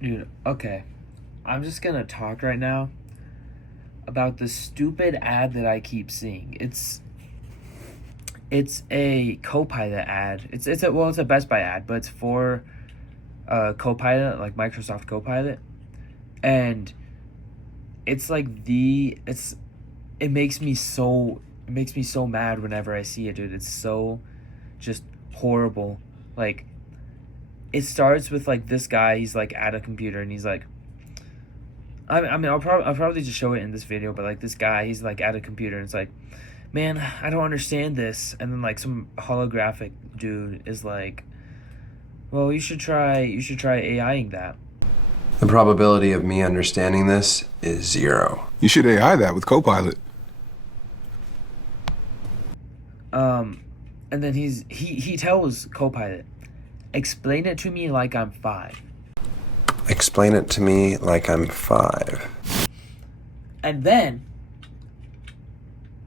Dude, okay. I'm just gonna talk right now about the stupid ad that I keep seeing. It's a Copilot ad. It's a Best Buy ad, but it's for Copilot, like Microsoft Copilot. And it's like it makes me so mad whenever I see it, dude. It's so just horrible. Like it starts with like this guy, he's like at a computer and he's like I mean, I'll probably just show it in this video, but like this guy, he's like at a computer, and it's like, man, I don't understand this. And then like some holographic dude is like, well, you should try AIing that. The probability of me understanding this is 0. You should AI that with Copilot. And then he tells Copilot, explain it to me like I'm 5. Explain it to me like I'm 5. And then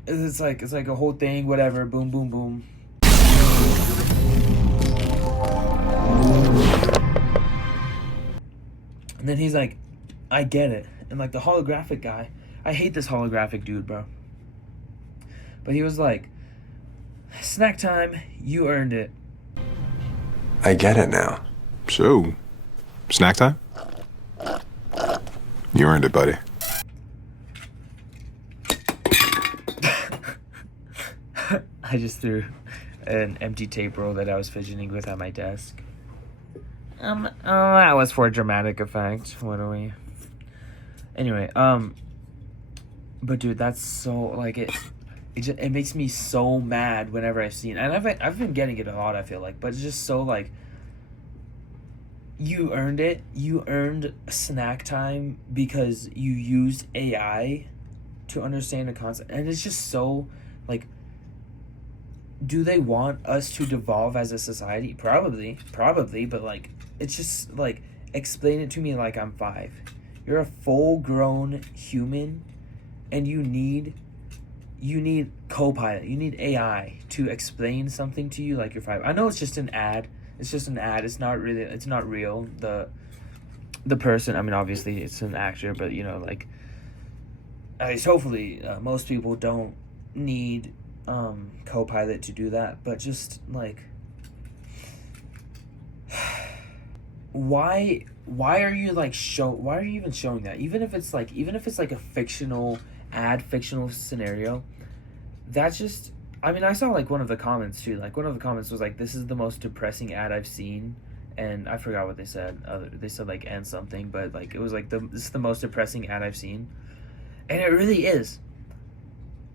it's like a whole thing, whatever, boom, boom, boom. And then he's like, I get it. And like the holographic guy, I hate this holographic dude, bro. But he was like, snack time, you earned it. I get it now. So, snack time? You earned it, buddy. I just threw an empty tape roll that I was fidgeting with at my desk. That was for dramatic effect. What are we? Anyway, but dude, that's so like it makes me so mad whenever I've seen, and I've been getting it a lot, I feel like, but it's just so like, you earned it. You earned snack time because you used AI to understand the concept, and it's just so like, do they want us to devolve as a society? Probably, but like, it's just like, explain it to me like I'm 5. You're a full-grown human, and you need Copilot. You need AI to explain something to you like you're 5. I know it's just an ad. It's just an ad. It's not real. The person. I mean, obviously it's an actor, but you know, like, at least hopefully most people don't need Copilot to do that. But just like, why are you like why are you even showing that? Even if it's like a fictional scenario, that's just, I mean, I saw like one of the comments too. Like one of the comments was like, this is the most depressing ad I've seen, and I forgot what they said. They said like and something, but like it was like this is the most depressing ad I've seen. And it really is.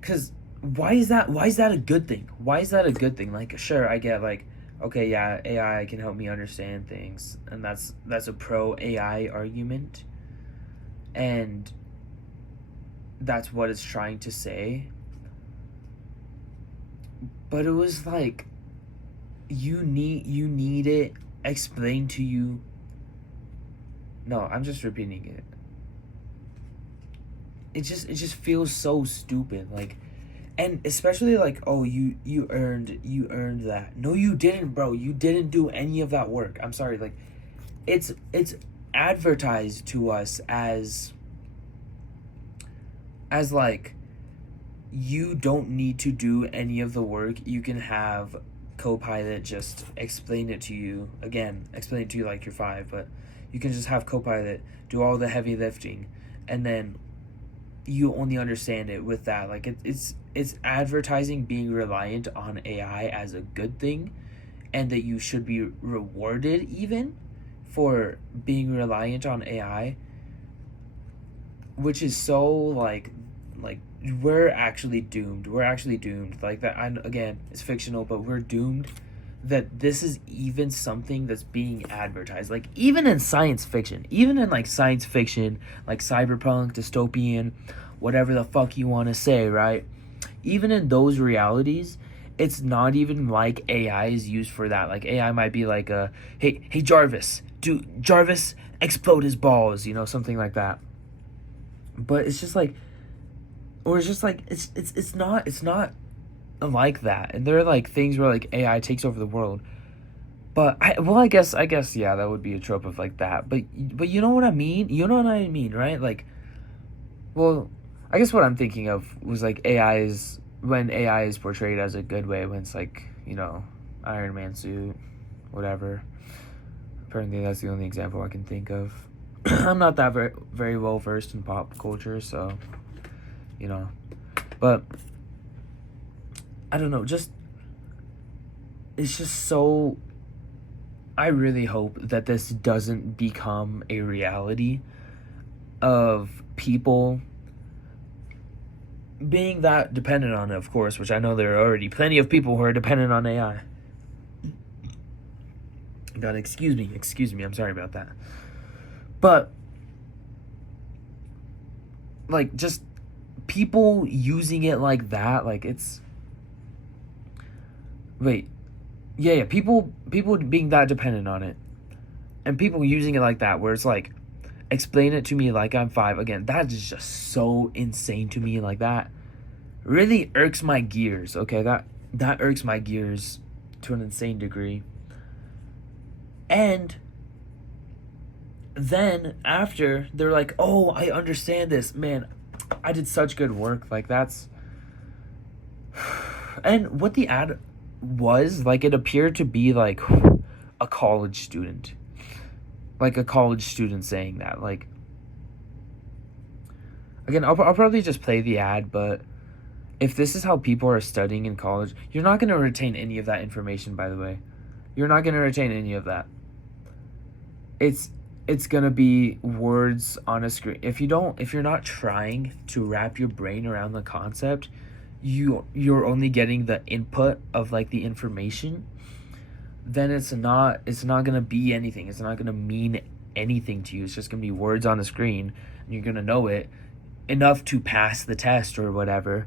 Cuz why is that a good thing? Why is that a good thing? Like, sure, I get like, okay, yeah, AI can help me understand things, and that's a pro AI argument. And that's what it's trying to say. But it was like, you need it explained to you. No, I'm just repeating it. It just feels so stupid, like, and especially like, oh, you earned that. No, you didn't, bro. You didn't do any of that work. I'm sorry, like, it's advertised to us as like, you don't need to do any of the work. You can have Copilot just explain it to you. Again, explain it to you like you're 5, but you can just have Copilot do all the heavy lifting, and then you only understand it with that. Like, it's advertising being reliant on AI as a good thing, and that you should be rewarded even for being reliant on AI, which is so like we're actually doomed. Like that. Again, it's fictional, but we're doomed that this is even something that's being advertised. Like, even in science fiction, like cyberpunk, dystopian, whatever the fuck you want to say, right? Even in those realities, it's not even like AI is used for that. Like, AI might be like, hey Jarvis, explode his balls, you know, something like that. But it's just like, or it's just like, it's not like that. And there are like things where like AI takes over the world, But I guess yeah, that would be a trope of like that. But you know what I mean? You know what I mean, right? Like, well, I guess what I'm thinking of was like when AI is portrayed as a good way, when it's like, Iron Man suit, whatever. Apparently that's the only example I can think of. I'm not that very well versed in pop culture, so but I don't know, it's just so, I really hope that this doesn't become a reality of people being that dependent on it, of course, which I know there are already plenty of people who are dependent on AI. God, excuse me, I'm sorry about that. But, like, just people using it like that, like, it's... Wait. Yeah, people being that dependent on it. And people using it like that, where it's like, explain it to me like I'm 5. Again, that is just so insane to me. Like, that really irks my gears, okay? That irks my gears to an insane degree. And then after, they're like, oh, I understand this. Man, I did such good work. Like, that's... And what the ad was, like, it appeared to be, like, a college student. Like, a college student saying that. Like, again, I'll probably just play the ad, but if this is how people are studying in college, you're not going to retain any of that information, by the way. You're not going to retain any of that. It's gonna be words on a screen. If you're not trying to wrap your brain around the concept, you're only getting the input of like the information, then it's not gonna be anything. It's not gonna mean anything to you. It's just gonna be words on a screen, and you're gonna know it enough to pass the test or whatever,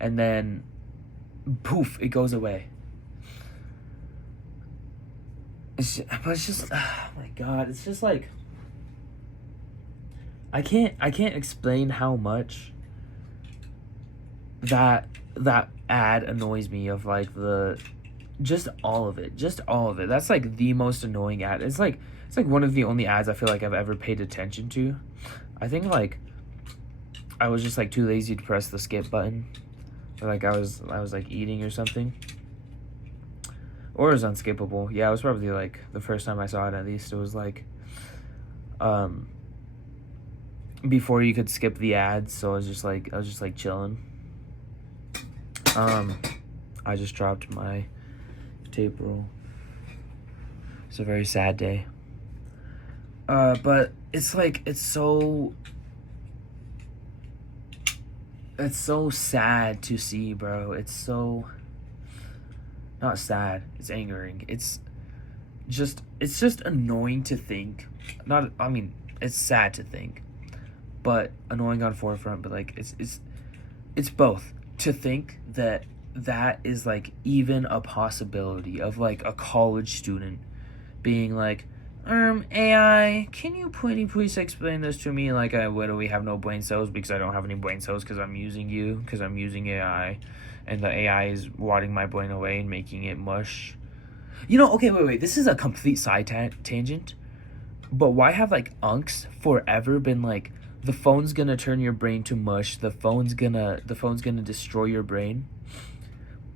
and then poof, it goes away. It's just, oh my god, it's just like, I can't explain how much that ad annoys me, of like just all of it. That's like the most annoying ad. It's like one of the only ads I feel like I've ever paid attention to. I think like I was just like too lazy to press the skip button, or like I was like eating or something. Or it was unskippable. Yeah, it was probably like the first time I saw it, at least. It was like before you could skip the ads, so I was just like chilling. I just dropped my tape roll. It's a very sad day. But it's like it's so sad to see, bro. It's so not sad, it's angering. It's just annoying to think. It's sad to think, but annoying on forefront. But like it's both, to think that is like even a possibility of like a college student being like, AI, can you please explain this to me? Like, I literally have no brain cells because I don't have any brain cells because I'm using AI. And the AI is wadding my brain away and making it mush. Okay, wait. This is a complete side tangent. But why have, like, unks forever been like, the phone's gonna turn your brain to mush, the phone's gonna destroy your brain?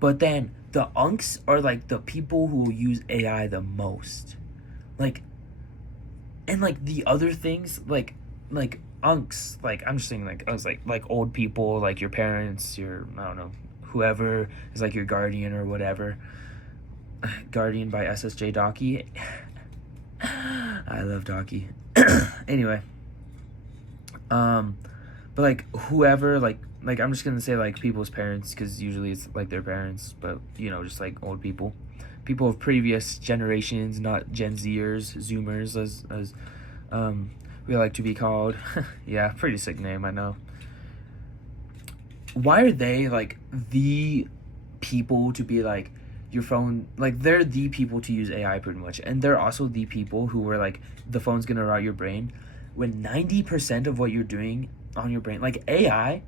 But then, the unks are, like, the people who will use AI the most. Like, and, like, the other things, like, unks, like, I'm just saying, like, I was like old people, like, your parents, I don't know, whoever is like your guardian or whatever. Guardian by SSJ Docky. I love Docky. Anyway. But like whoever, like I'm just gonna say like people's parents, because usually it's like their parents, but just like old people of previous generations, not Gen Zers, Zoomers, as we like to be called. Yeah, pretty sick name, I know. Why are they like the people to be like, your phone, like they're the people to use AI pretty much, and they're also the people who were like, the phone's gonna rot your brain, when 90% of what you're doing on your brain, like AI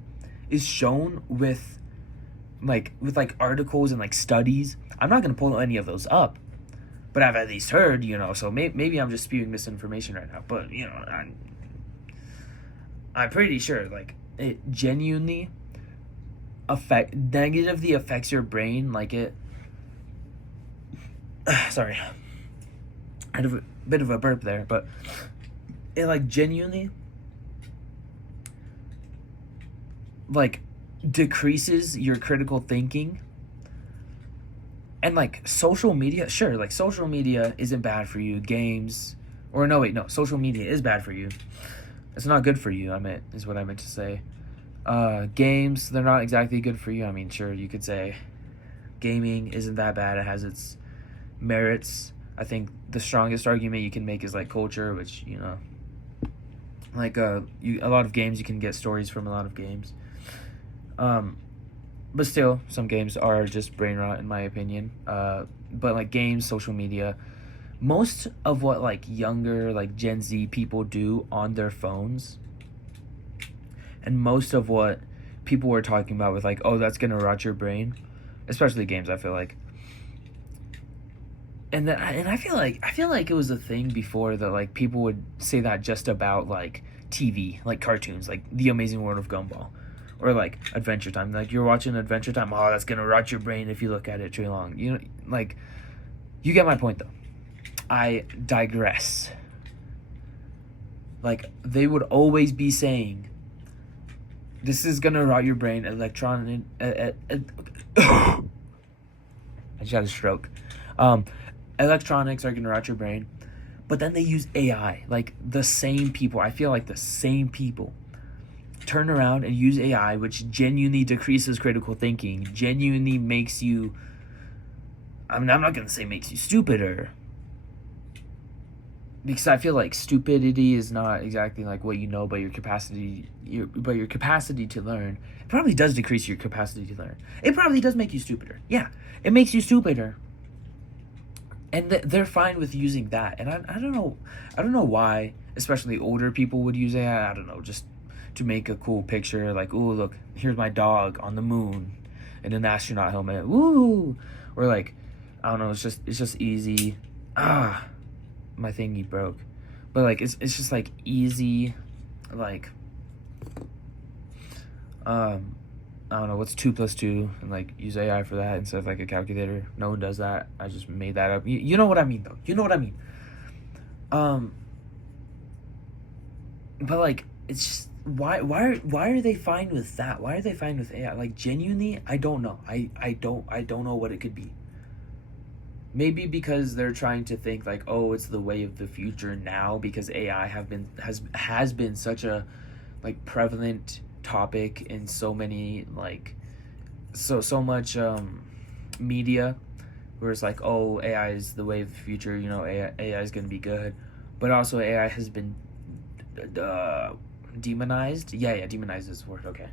is shown with articles and like studies. I'm not gonna pull any of those up, but I've at least heard, so maybe I'm just spewing misinformation right now, but, I'm pretty sure, like, it genuinely negatively affects your brain, like it, sorry, I had a bit of a burp there, but it, like, genuinely, like, decreases your critical thinking. And, like, social media, sure, like, social media isn't bad for you. Games, or no, wait, no, social media is bad for you. It's not good for you, is what I meant to say. Games, they're not exactly good for you. I mean, sure, you could say gaming isn't that bad. It has its merits. I think the strongest argument you can make is, like, culture, which, like, a lot of games, you can get stories from a lot of games. But still, some games are just brain rot, in my opinion. But, like, games, social media, most of what, like, younger, like, Gen Z people do on their phones, and most of what people were talking about with, like, oh, that's gonna rot your brain, especially games, I feel like. And I feel like it was a thing before that, like, people would say that just about, like, TV, like cartoons, like The Amazing World of Gumball. Or, like, Adventure Time. Like, you're watching Adventure Time, oh, that's gonna rot your brain if you look at it too long. Like, you get my point, though. I digress. Like, they would always be saying, this is gonna rot your brain, I just had a stroke. Electronics are gonna rot your brain. But then they use AI. Like, the same people, I feel like the same people turn around and use AI, which genuinely decreases critical thinking, genuinely makes you, I'm not going to say makes you stupider, because I feel like stupidity is not exactly like what you know, but your capacity to learn. It probably does decrease your capacity to learn. It probably does make you stupider. Yeah, it makes you stupider. And they're fine with using that. And I don't know why, especially older people would use AI. I don't know, just to make a cool picture, like, ooh, look, here's my dog on the moon in an astronaut helmet, woo, or, like, I don't know, it's just easy. My thingy broke, but, like, it's just, like, easy, like, I don't know, what's 2 + 2, and, like, use AI for that instead of, like, a calculator. No one does that. I just made that up. You know what I mean, though. You know what I mean. But, like, it's just, why are they fine with that? Why are they fine with AI? Like, genuinely, I don't know. I don't know what it could be. Maybe because they're trying to think, like, oh, it's the way of the future now, because AI has been such a, like, prevalent topic in so many, like, so much media, where it's like, oh, AI is the way of the future, AI is gonna be good, but also AI has been demonized. Yeah, demonized is the word. Okay.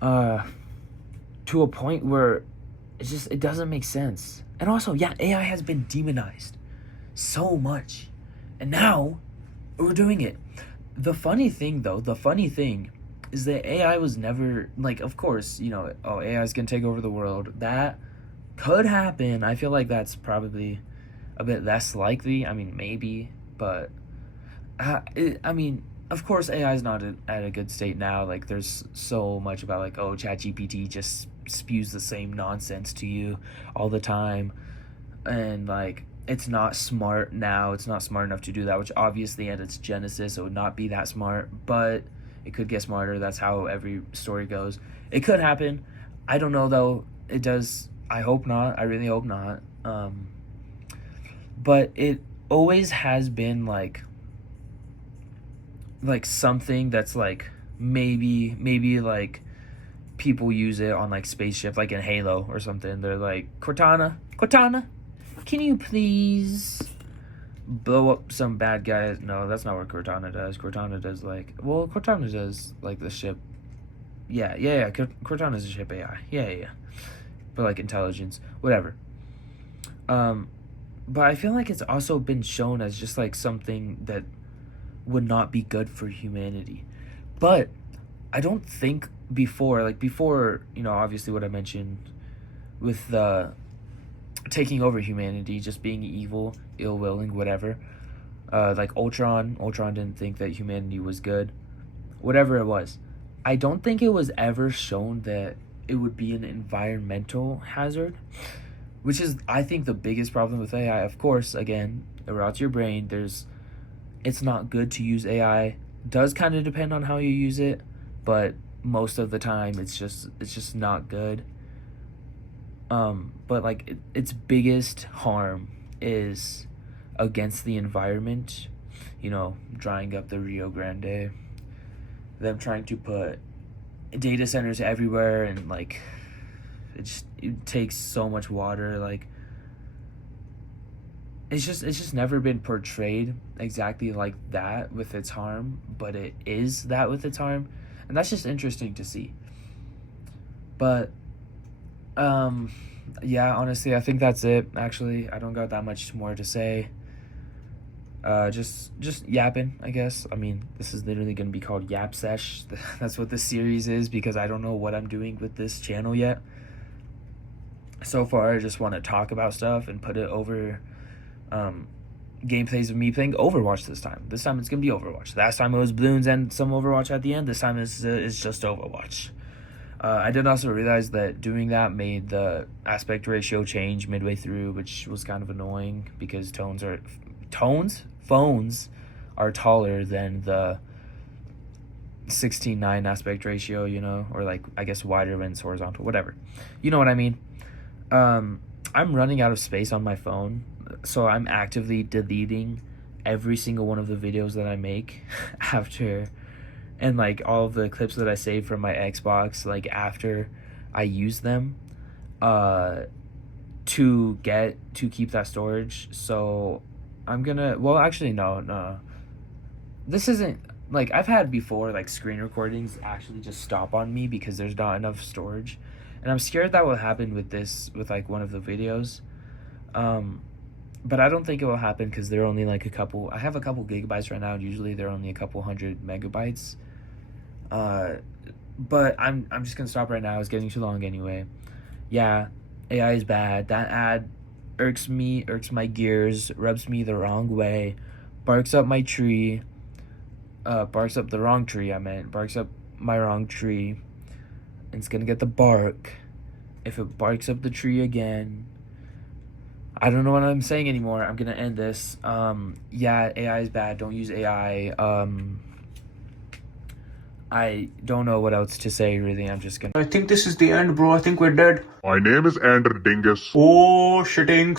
To a point where it doesn't make sense. And also, yeah, AI has been demonized so much, and now we're doing it. The funny thing is that AI was never, like, of course, oh, AI is gonna take over the world. That could happen. I feel like that's probably a bit less likely. I mean, maybe, but I mean, of course, AI is not at a good state now. Like, there's so much about, like, oh, ChatGPT just spews the same nonsense to you all the time, and, like, it's not smart now. It's not smart enough to do that, which obviously at its genesis it would not be that smart, but it could get smarter. That's how every story goes. It could happen. I don't know, though. It does. I hope not. I really hope not. But it always has been, like something that's, like, maybe like people use it on, like, spaceship, like in Halo or something. They're like, Cortana, can you please blow up some bad guys? No, that's not what Cortana does. Cortana does, like, the ship. Yeah. Cortana's a ship AI. Yeah. But, like, intelligence, whatever. But I feel like it's also been shown as just, like, something that would not be good for humanity. But I don't think before, obviously what I mentioned with the taking over humanity, just being evil, ill-willing, whatever. Like Ultron didn't think that humanity was good, whatever it was. I don't think it was ever shown that it would be an environmental hazard, which is, I think, the biggest problem with AI. Of course, again, it rots your brain. It's not good to use AI. Does kind of depend on how you use it, but most of the time it's just not good. But like its biggest harm is against the environment, drying up the Rio Grande, them trying to put data centers everywhere, and like it takes so much water. Like it's just never been portrayed exactly like that with its harm, but it is that with its harm, and that's just interesting to see. But yeah, honestly, I think that's it. Actually, I don't got that much more to say. Just yapping, I guess. I mean, this is literally going to be called YAP SESH. That's what this series is, because I don't know what I'm doing with this channel yet. So far, I just want to talk about stuff and put it over gameplays of me playing Overwatch this time. This time it's going to be Overwatch. Last time it was Bloons and some Overwatch at the end. This time it's just Overwatch. I did also realize that doing that made the aspect ratio change midway through, which was kind of annoying because phones are taller than the 16:9 aspect ratio, or like, I guess, wider when it's horizontal, whatever. You know what I mean? I'm running out of space on my phone, so I'm actively deleting every single one of the videos that I make after, and like all of the clips that I save from my Xbox, like after I use them, to keep that storage. So I'm gonna, well, actually, no, this isn't, like, I've had before, like, screen recordings actually just stop on me because there's not enough storage, and I'm scared that will happen with this, with like one of the videos. But I don't think it will happen because they're only like I have a couple gigabytes right now, and usually they're only a couple hundred megabytes. But I'm just gonna stop right now. It's getting too long anyway. Yeah, AI is bad. That ad irks my gears, rubs me the wrong way, barks up my tree, barks up the wrong tree, barks up my wrong tree, and it's gonna get the bark. If it barks up the tree again, I don't know what I'm saying anymore. I'm gonna end this. Yeah, AI is bad. Don't use AI. I don't know what else to say, really. I'm just gonna... I think this is the end, bro. I think we're dead. My name is Andrew Dingus. Oh, shitting.